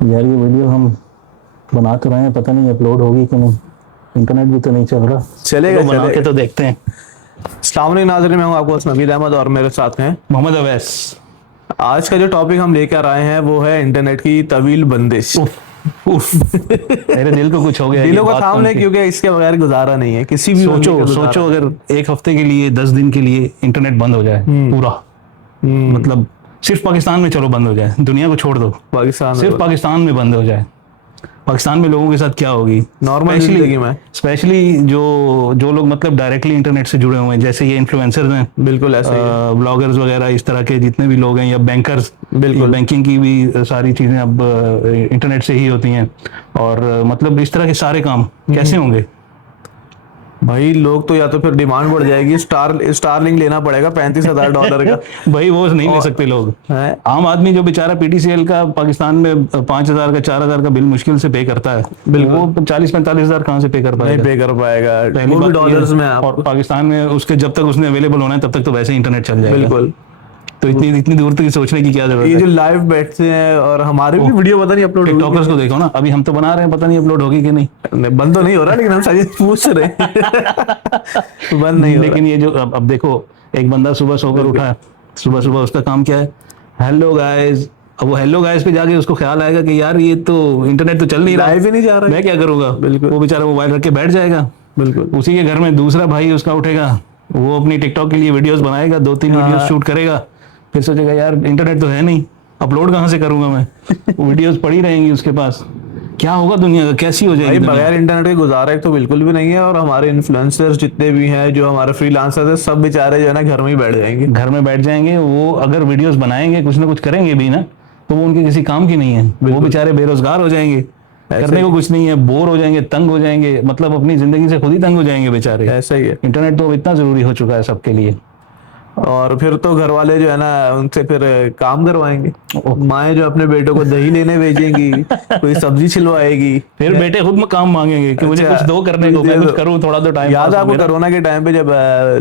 यार ये वीडियो हम बना तो रहे हैं, पता नहीं अपलोड होगी कि नहीं। इंटरनेट भी तो नहीं चल रहा। चलेगा तो बना के तो देखते हैं। अस्सलाम वालेकुम नाज़रीन, मैं हूं आपको नबील अहमद और मेरे साथ हैं मोहम्मद अवैस। आज का जो टॉपिक हम लेकर आए हैं वो है इंटरनेट की तवील बंदिश। उफ उफ मेरे दिल को कुछ हो गया ये दिलों को बात थाम सुन ले, के। क्योंकि इसके बगैर गुजारा नहीं है किसी भी बंदे सोचो का गुजारा सोचो, नहीं अगर एक हफ्ते के लिए 10 दिन के लिए इंटरनेट बंद हो जाए पूरा, मतलब सिर्फ पाकिस्तान में, चलो बंद हो जाए, दुनिया को छोड़ दो, पाकिस्तान में सिर्फ पाकिस्तान में बंद हो जाए, पाकिस्तान में लोगों के साथ क्या होगी। नॉर्मल जिंदगी में स्पेशली जो जो लोग मतलब डायरेक्टली इंटरनेट से जुड़े हुए हैं, जैसे ये इन्फ्लुएंसर्स हैं, बिल्कुल ऐसे ही है। ब्लॉगर्स वगैरह, इस तरह के जितने भी लोग हैं, या बैंकर्स, बिल्कुल। बैंकिंग की भी सारी चीजें अब इंटरनेट से ही होती हैं। और मतलब इस तरह के सारे काम कैसे होंगे। भाई लोग तो या तो फिर डिमांड बढ़ जाएगी, स्टारलिंक लेना पड़ेगा $35,000 का। भाई वो नहीं ले सकते लोग। है आम आदमी जो बेचारा पीटीसीएल का पाकिस्तान में 5,000 का 4,000 का बिल मुश्किल से पे करता है, बिल्कुल। वो 40-45,000 कहाँ से पे कर नहीं पाएगा। पे कर पाएगा, पहली वो भी बात ये डॉलर्स है। में और आप। पाकिस्तान में उसके जब तक उसने अवेलेबल होना है तब तक तो वैसे ही इंटरनेट चल जाएगा। बिल्कुल। तो इतनी इतनी दूर तक सोचने की क्या जरूरत ये है। जो लाइव बैठते हैं और हमारे भी वीडियो पता नहीं अपलोड टिकटॉकर्स को देखो ना, अभी हम तो बना रहे हैं, पता नहीं अपलोड होगी कि नहीं। बंद तो नहीं हो रहा, लेकिन हम शायद पूछ रहे हैं। बंद नहीं हो लेकिन ये जो अब देखो, एक बंदा सुबह सोकर उठा है, सुबह सुबह उसका काम क्या है, हेलो गाइस। अब वो हेलो गाइस पे जाके उसको ख्याल आएगा कि यार ये तो इंटरनेट तो चल नहीं रहा, लाइव ही नहीं जा रहा मैं क्या करूंगा। बिल्कुल। वो बेचारा मोबाइल रख के बैठ जाएगा। बिल्कुल। उसी के घर में दूसरा भाई उसका उठेगा, वो अपनी टिकटॉक के लिए वीडियोस बनाएगा, 2-3 वीडियोस शूट करेगा, फिर सोचेगा यार इंटरनेट तो है नहीं, अपलोड कहाँ से करूंगा मैं। वीडियोस पड़ी रहेंगी उसके पास। क्या होगा दुनिया का, कैसी हो भाई जाएगी दुनिया। बगैर इंटरनेट के गुजारा एक तो बिल्कुल भी नहीं है, और हमारे इन्फ्लुएंसर्स जितने भी हैं, जो हमारे फ्रीलांसर्स हैं, सब बेचारे जो है ना घर में ही बैठ जाएंगे। घर में बैठ जाएंगे। वो अगर वीडियोस बनाएंगे, कुछ ना कुछ करेंगे भी ना, तो वो उनके किसी काम की नहीं है। वो बेचारे बेरोजगार हो जाएंगे, करने को कुछ नहीं है, बोर हो जाएंगे, तंग हो जाएंगे, मतलब अपनी जिंदगी से खुद ही तंग हो जाएंगे बेचारे। ऐसा ही है। इंटरनेट तो अब इतना जरूरी हो चुका है सबके लिए। और फिर तो घर वाले जो है ना उनसे फिर काम करवाएंगे। माएँ जो अपने बेटों को दही लेने भेजेंगी, कोई सब्जी छिलवाएगी, फिर बेटे खुद में काम मांगेंगे कि मुझे कुछ दो करने को, मैं कुछ करूं, थोड़ा तो टाइम। याद है आपको कोरोना के टाइम पे जब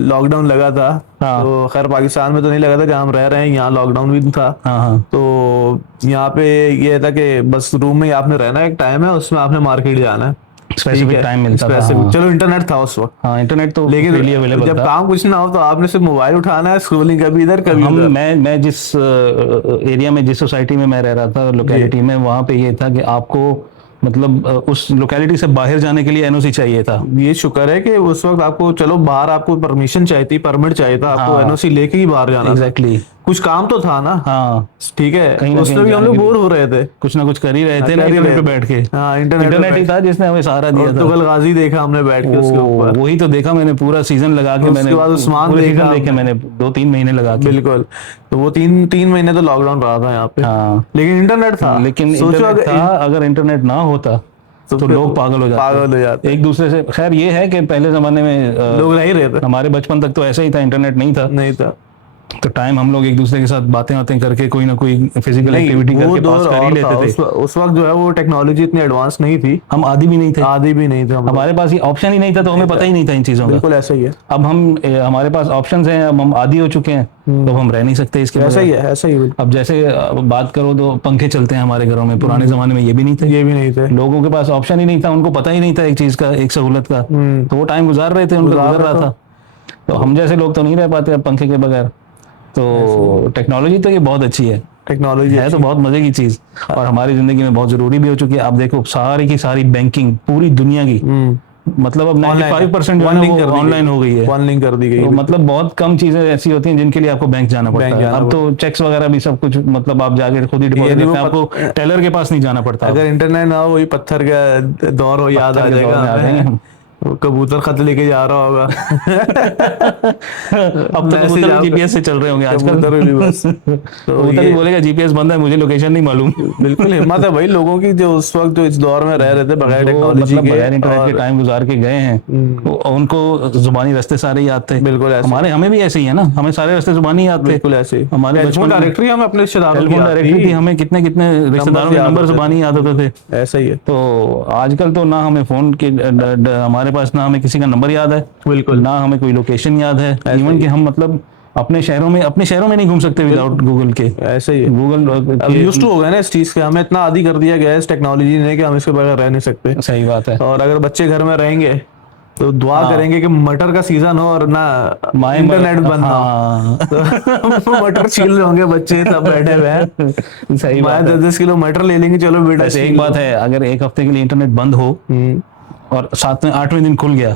लॉकडाउन लगा था? हाँ। तो खैर पाकिस्तान में तो नहीं लगा था, जहाँ हम रह रहे हैं यहाँ लॉकडाउन भी था। हाँ हाँ। तो यहाँ पे ये था कि बस रूम में ही आपने रहना है, एक टाइम है उसमें आपने मार्केट जाना है, स्पेसिफिक टाइम मिलता था। स्पेसिफिक। हाँ। चलो इंटरनेट था उस वक्त, हाँ, इंटरनेट तो लेकिन freely available जब था। काम कुछ ना हो तो आपने सिर्फ मोबाइल उठाना है, स्क्रोलिंग कभी इधर कभी हम उधर। मैं जिस एरिया में, जिस सोसाइटी में मैं रह रहा था, लोकेलिटी में, वहाँ पे ये था कि आपको मतलब उस लोकेलिटी से बाहर जाने के लिए एनओसी चाहिए था। ये शुक्र है कि उस वक्त आपको, चलो बाहर आपको परमिशन चाहिए थी, परमिट चाहिए था, आपको एनओसी लेके ही बाहर जाना था। एग्जैक्टली। कुछ काम तो था ना। हाँ, ठीक कहीं है, ना उसमें कहीं भी हम जाने लोग के बोर हो रहे थे। कुछ ना कुछ कर ही रहे थे ना, कर ही इंटरनेट पे रहे बैठ के। हाँ, इंटरनेट ही था जिसने हमें सहारा दिया था। तुगल गाजी देखा हमने बैठ के उसके ऊपर। वही तो देखा मैंने, पूरा सीजन लगा के। मैंने बाद उस्मान पूरे देखा सीजन देखे मैंने, 2-3 महीने लगा के। बिल्कुल। तो वो तीन महीने तो लॉकडाउन रहा था यहाँ पे। हाँ, लेकिन इंटरनेट था। लेकिन सोचो इंटरनेट था, अगर इंटरनेट ना होता तो फिर लोग पागल हो जाते एक दूसरे से। खैर ये है कि पहले जमाने में लोग रह ही रहे थे, हमारे बचपन तक तो ऐसा ही था, इंटरनेट नहीं था। नहीं था। तो टाइम हम लोग एक दूसरे के साथ बातें करके, कोई ना कोई फिजिकल नहीं, एक्टिविटी वो करके पास दौर कर ही और था। लेते थे। उस वक्त जो है वो टेक्नोलॉजी इतनी एडवांस नहीं थी, हम आदी भी नहीं थे, आदि भी नहीं था हमारे पास ये ऑप्शन ही नहीं था, तो हमें पता ही नहीं था इन चीजों का। बिल्कुल ऐसा ही है। अब हमारे पास ऑप्शंस हैं, अब हम आदी हो चुके हैं, तो हम रह नहीं सकते इसके ऐसा ही बगैर। है, ऐसा ही है। अब जैसे बात करो तो पंखे चलते हैं हमारे घरों में, पुराने जमाने में ये भी नहीं थे। ये भी नहीं थे। लोगों के पास ऑप्शन ही नहीं था, उनको पता ही नहीं था एक चीज का, एक सहूलत का, तो वो टाइम गुजार रहे थे, उनका गुजर रहा था। तो हम जैसे लोग तो नहीं रह पाते अब पंखे के बगैर। तो टेक्नोलॉजी तो ये बहुत अच्छी है, टेक्नोलॉजी है तो बहुत मजे की चीज, और हमारी जिंदगी में बहुत जरूरी भी हो चुकी है। आप देखो सारी की सारी बैंकिंग पूरी दुनिया की, मतलब अब 95% जो है ना वो ऑनलाइन हो गई है, ऑनलाइन कर दी गई तो है। मतलब बहुत कम चीजें ऐसी होती हैं जिनके लिए आपको बैंक जाना पड़ता है। अब तो चेक्स वगैरह भी सब कुछ, मतलब आप जाके खुद ही डिपॉजिट करते हैं, आपको टेलर के पास नहीं जाना पड़ता। अगर इंटरनेट ना हो, वही पत्थर का दौर हो, याद आ जाएगा। वो कबूतर खत लेके जा रहा होगा। अब तो कबूतर जीपीएस से चल रहे होंगे आजकल। कबूतर भी बस कबूतर भी बोलेगा जीपीएस बंद है, मुझे लोकेशन नहीं मालूम। बिल्कुल हिम्मत है भाई लोगों की, जो उस वक्त जो इस दौर में रह रहे थे बगैर टेक्नोलॉजी मतलब के, बगैर इंटरनेट के टाइम गुजार के गए हैं, उनको जुबानी रास्ते सारे याद थे। बिल्कुल ऐसे। हमें भी ऐसे ही है ना, हमें सारे रास्ते जुबानी याद थे। बिल्कुल ऐसे। हमारे बचपन डायरेक्टरी हमें अपने रिश्तेदारों की डायरेक्टरी थी, हमें कितने कितने रिश्तेदारों के नंबर जुबानी याद होते थे। ऐसा ही है। तो आजकल तो ना हमें फोन के हमारे पास ना हमें किसी का नंबर याद है, बिल्कुल ना हमें कोई लोकेशन याद है। इवन कि हम मतलब अपने शहरों में नहीं घूम सकते विदाउट गूगल के। ऐसे ही है। गूगल अब यूज टू हो गए ना इस चीज के, हमें इतना आदी कर दिया गया है इस टेक्नोलॉजी ने कि हम इसके बगैर रह नहीं सकते। सही बात है। और अगर बच्चे घर में रहेंगे तो दुआ करेंगे कि मटर का सीजन हो और ना इंटरनेट बंद ना हो। तो मटर छील रहे होंगे बच्चे सब बैठे हुए हैं, सही बात है। 10 किलो मटर ले लेंगे, चलो बेटा। वैसे एक बात है, अगर एक हफ्ते के लिए इंटरनेट बंद हो और 8वें दिन खुल गया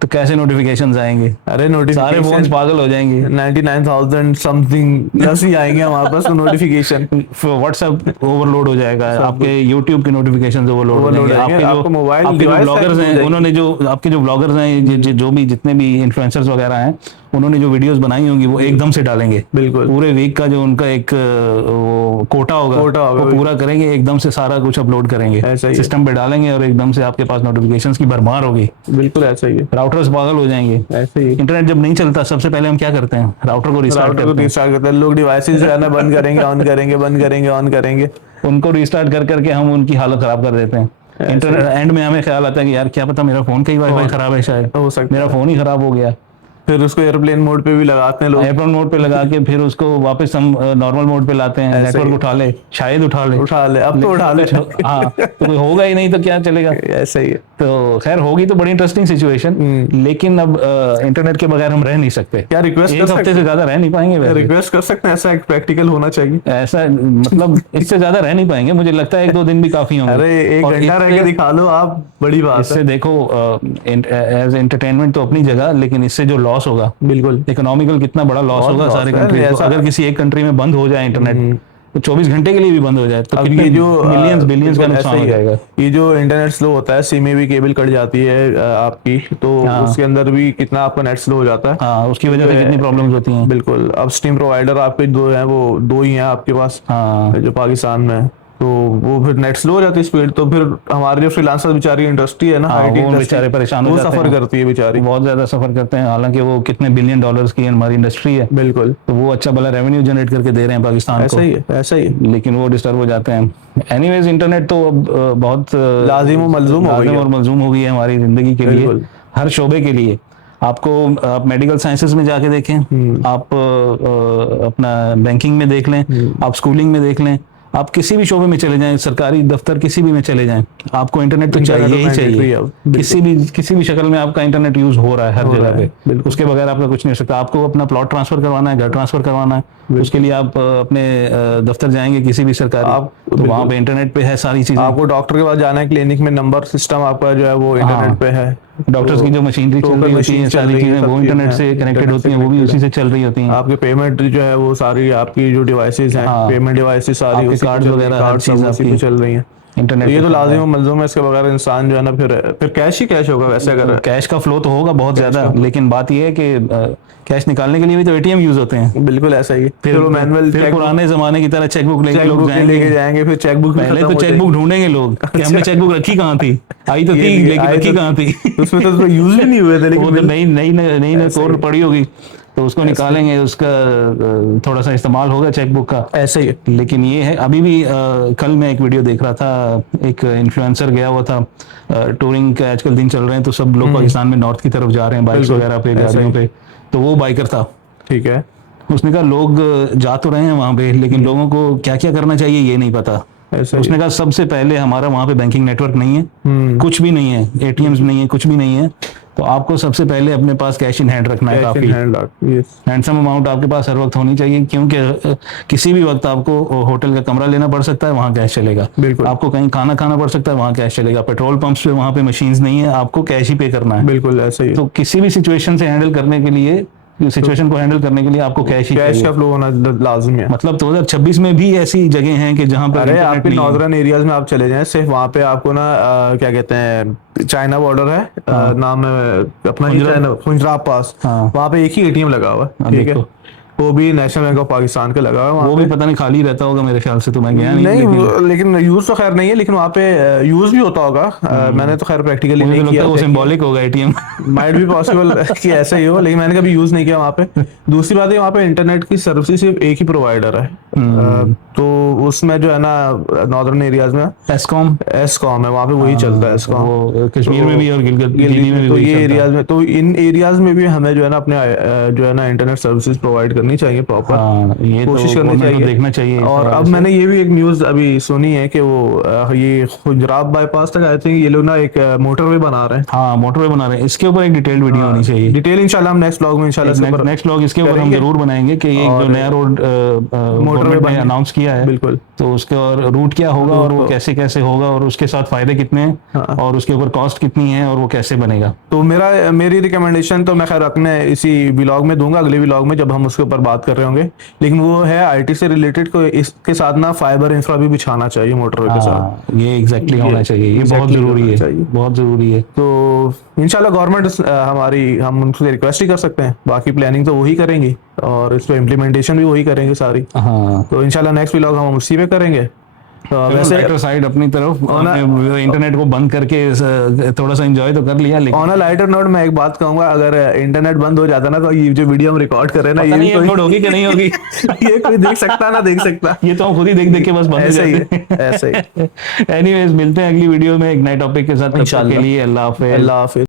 तो कैसे नोटिफिकेशंस आएंगे? अरे सारे नोटिफिकेशन फोन्स पागल हो जाएंगे। 99,000 समथिंग प्लस ही आएंगे हमारे पास नोटिफिकेशन। व्हाट्सएप ओवरलोड हो जाएगा, आपके यूट्यूब के नोटिफिकेशंस ओवरलोड हो जाएंगे, जाएंगे, आपको मोबाइल आपके जो डिवाइस ब्लॉगर्स हैं, उन्होंने जो आपके जो ब्लॉगर्स हैं, जो भी जितने भी इन्फ्लुएंसर्स वगैरह हैं, उन्होंने जो वीडियोस बनाई होंगी वो एकदम से डालेंगे। बिल्कुल पूरे वीक का जो उनका एक वो कोटा होगा वो पूरा करेंगे, एकदम से सारा कुछ अपलोड करेंगे, सिस्टम पे डालेंगे और एकदम से आपके पास नोटिफिकेशंस की भरमार होगी। बिल्कुल ऐसा ही है। राउटर्स पागल हो जाएंगे। ऐसे ही इंटरनेट जब नहीं चलता सबसे पहले हम क्या करते हैं? राउटर को रिस्टार्ट करते हैं। लोग डिवाइसेस जो है ना बंद करेंगे, ऑन करेंगे, बंद करेंगे, ऑन करेंगे, उनको रिस्टार्ट कर करके हम उनकी हालत खराब कर देते हैं। इंटरनेट एंड में हमें ख्याल आता है कि यार क्या पता मेरा फोन का ही वाईफाई खराब है, शायद हो सकता मेरा फोन ही खराब हो गया। फिर उसको एयरप्लेन मोड पे भी लगाते हैं लोग, एयरप्लेन मोड पे लगा के फिर उसको वापस हम नॉर्मल मोड पे लाते हैं। नेटवर्क उठा ले, शायद उठा ले, अब तो उठा ले। हाँ, तो होगा ही नहीं तो क्या चलेगा? ऐसा ही है। तो खैर होगी तो बड़ी इंटरेस्टिंग सिचुएशन, लेकिन अब इंटरनेट के बगैर हम रह नहीं सकते। क्या रिक्वेस्ट एक हफ्ते से ज्यादा रह नहीं पाएंगे। रिक्वेस्ट कर सकते हैं, ऐसा एक प्रैक्टिकल होना चाहिए। ऐसा मतलब इससे ज्यादा रह नहीं पाएंगे, मुझे लगता है 1-2 दिन भी काफी होंगे। अरे 1 घंटा रह के दिखा लो आप, बड़ी बात है। इससे देखो एज एंटरटेनमेंट तो अपनी जगह, लेकिन इससे जो लॉस होगा, बिल्कुल इकोनॉमिकल कितना बड़ा लॉस होगा सारे कंट्री को। अगर किसी एक कंट्री में बंद हो जाए इंटरनेट तो 24 घंटे के लिए भी बंद हो जाए तो कितने बिलियंस का नुकसान हो जाएगा। ये जो इंटरनेट स्लो होता है, सिम में भी केबल कट जाती है आपकी, तो उसके अंदर भी कितना आपका नेट स्लो हो जाता है। हाँ, उसकी वजह से कितनी प्रॉब्लम्स होती हैं। बिल्कुल। अब स्ट्रीम प्रोवाइडर आपके 2 हैं, वो 2 ही हैं आपके पास, जो पाकिस्तान में, तो वो फिर नेट स्लो हो जाती है स्पीड, तो फिर हमारे जो फ्रीलांसर बेचारी इंडस्ट्री है ना, आईटी बेचारे परेशान हो जाते हैं, सफर करती है बेचारी, बहुत ज्यादा सफर करते हैं। हालांकि वो कितने $1 बिलियन की हमारी इंडस्ट्री है। बिल्कुल। तो वो अच्छा भला रेवेन्यू जनरेट करके दे रहे हैं पाकिस्तान को। ऐसा ही है, लेकिन वो डिस्टर्ब हो जाते हैं। एनीवेज इंटरनेट तो अब बहुत लाजिम और मलजूम हो गई है हमारी जिंदगी के लिए, हर शोबे के लिए। आपको आप मेडिकल साइंसेस में जाके देखें, आप अपना बैंकिंग में देख लें, आप स्कूलिंग में देख लें, आप किसी भी शोबे में चले जाएं, सरकारी दफ्तर किसी भी में चले जाएं, आपको इंटरनेट तो चाहिए ही चाहिए। किसी भी शक्ल में आपका इंटरनेट यूज हो रहा है हर जगह पे, उसके बगैर आपका कुछ नहीं हो सकता। आपको अपना प्लॉट ट्रांसफर करवाना है, घर ट्रांसफर करवाना है, उसके लिए आप अपने दफ्तर जाएंगे किसी भी सरकारी, तो वहाँ पे इंटरनेट पे है सारी चीजें। आपको डॉक्टर के पास जाना है, क्लिनिक में नंबर सिस्टम आपका जो है वो इंटरनेट पे है। डॉक्टर्स की जो मशीनरी चल रही होती है, सारी चीजें वो इंटरनेट से कनेक्टेड होती हैं, वो भी उसी से चल रही होती हैं। आपके पेमेंट जो है वो सारी आपकी जो डिवाइसेस हैं, पेमेंट डिवाइसेस सारी उसी कार्ड वगैरह हर चीज आपकी चल रही है इंटरनेट। ये तो लाजिम और मलजूम है, इसके बगैर इंसान जो है ना फिर कैश ही कैश होगा। वैसे अगर कैश का फ्लो तो होगा बहुत ज्यादा, लेकिन बात ये है कि कैश निकालने के लिए भी तो एटीएम यूज होते हैं। बिल्कुल ऐसा ही। फिर मैनुअल, फिर पुराने जमाने की तरह चेकबुक लेके लोग जाएंगे, फिर चेकबुक, पहले तो चेकबुक ढूंढेंगे लोग कि हमने चेकबुक रखी कहाँ थी, आई तो थी लेकिन रखी कहाँ थी। उसमें तो यूज भी नहीं हुए थे, लेकिन नई कोड पड़ी होगी तो उसको निकालेंगे, उसका थोड़ा सा इस्तेमाल होगा चेकबुक का। ऐसे ही। लेकिन ये है, अभी भी कल मैं एक वीडियो देख रहा था, एक इन्फ्लुएंसर गया हुआ था, टूरिंग के आजकल दिन चल रहे हैं तो सब लोग पाकिस्तान में नॉर्थ की तरफ जा रहे हैं बाइक्स वगैरह पे, गाड़ियों पे, तो वो बाइकर था। ठीक है। उसने कहा लोग जा तो रहे हैं वहां पे, लेकिन लोगों को क्या क्या करना चाहिए ये नहीं पता। उसने कहा सबसे पहले हमारा वहां पे बैंकिंग नेटवर्क नहीं है, कुछ भी नहीं है, एटीएम्स नहीं है, कुछ भी नहीं है, तो आपको सबसे पहले अपने पास कैश इन हैंड रखना है, काफी हैंडसम अमाउंट आपके पास हर वक्त होनी चाहिए, क्योंकि किसी भी वक्त आपको होटल का कमरा लेना पड़ सकता है, वहाँ कैश चलेगा। आपको कहीं खाना खाना पड़ सकता है, वहाँ कैश चलेगा। पेट्रोल पंप्स पे वहाँ पे मशीन्स नहीं है, आपको कैश ही पे करना है। बिल्कुल ऐसा ही। तो किसी भी सिचुएशन से हैंडल करने के लिए, सिचुएशन को हैंडल करने के लिए आपको कैश का फ्लो होना लाजिम है। मतलब 2026 में भी ऐसी जगह हैं कि जहां पर आपके नॉर्दर्न एरियाज में आप चले जाएं, सिर्फ वहाँ पे आपको ना क्या कहते हैं, चाइना बॉर्डर है, नाम अपना खुंजराब पास, वहाँ पे एक ही एटीएम लगा हुआ है। ठीक है, वो भी नेशनल बैंक ऑफ पाकिस्तान के लगा हुआ है। वो भी पता नहीं खाली रहता होगा मेरे ख्याल से, तो मैं गया नहीं, लेकिन यूज तो खैर नहीं है, लेकिन वहाँ पे यूज भी होता होगा। मैंने तो खैर प्रैक्टिकली नहीं किया। वो सिंबॉलिक होगा एटीएम, माइट भी पॉसिबल कि ऐसा ही हो, लेकिन मैंने कभी यूज नहीं किया वहाँ पे। दूसरी बात है, वहाँ पे इंटरनेट की सर्विस सिर्फ एक ही प्रोवाइडर है, तो उसमें जो है ना नॉर्दर्न एरियाज में एस्कॉम एस्कॉम है, वहाँ पे वही चलता है एस्कॉम। वो कश्मीर में भी और गिलगित गिलगित में भी तो वही ये चलता है। एरियाज में, तो इन एरियाज में भी हमें जो है ना अपने जो है ना इंटरनेट सर्विसेज प्रोवाइड करनी चाहिए प्रॉपर, हाँ, ये कोशिश तो करनी गवर्नमेंट को चाहिए। देखना चाहिए इस और हवाले अब से। मैंने ये भी एक न्यूज अभी सुनी है कि वो ये खुजरात बाईपास तक आई थिंक ये लोग ना एक मोटरवे बना रहे हैं। हाँ, मोटरवे बना रहे हैं, इसके ऊपर एक डिटेल्ड वीडियो होनी चाहिए। डिटेल इंशाल्लाह हम नेक्स्ट ब्लॉग में इंशाल्लाह से ऊपर नेक्स्ट व्लॉग इसके ऊपर हम करेंगे। जरूर बनाएंगे कि ये जो और नया रोड गवर्नमेंट ने बने। अनाउंस किया है, बिल्कुल। तो उसके और रूट क्या होगा और वो कैसे कैसे होगा और उसके साथ फायदे कितने हैं और उसके ऊपर कॉस्ट कितनी है और वो कैसे बनेगा। तो मेरी रिकमेंडेशन तो मैं खैर अपने इसी व्लॉग में दूंगा, अगले व्लॉग में जब हम उसके ऊपर बात कर रहे होंगे, लेकिन वो है आईटी से रिलेटेड को इसके साथ ना फाइबर इंफ्रा भी बिछाना चाहिए मोटरवे के साथ। हाँ, ये एग्जैक्टली होना चाहिए, ये बहुत exactly जरूरी होना है, चाहिए। बहुत जरूरी है। तो इंशाल्लाह गवर्नमेंट हम उनसे रिक्वेस्ट ही कर सकते हैं, बाकी प्लानिंग तो वही करेंगी और इस पे इम्प्लीमेंटेशन भी वही करेंगे सारी। हाँ, तो इंशाल्लाह नेक्स्ट व्लॉग हम उसी पे करेंगे। वैसे लाइटर साइड अपनी तरफ इंटरनेट को बंद करके थोड़ा सा एंजॉय तो कर लिया, लेकिन ऑन अ लाइटर नोट मैं एक बात कहूंगा, अगर इंटरनेट बंद हो जाता ना तो ये जो वीडियो हम रिकॉर्ड कर रहे हैं ना, पता ये नहीं भी अपलोड होगी कि नहीं होगी। ये कोई देख सकता ना देख सकता, ये तो हम खुद ही देख देख के बस बंद हो ऐसे ही जाते हैं। ऐसे ही। एनीवेज, मिलते हैं अगली वीडियो में एक नए टॉपिक के साथ, तब तक के इंशाल्लाह। लिए अल्लाह हाफिज। अल्लाह हाफिज।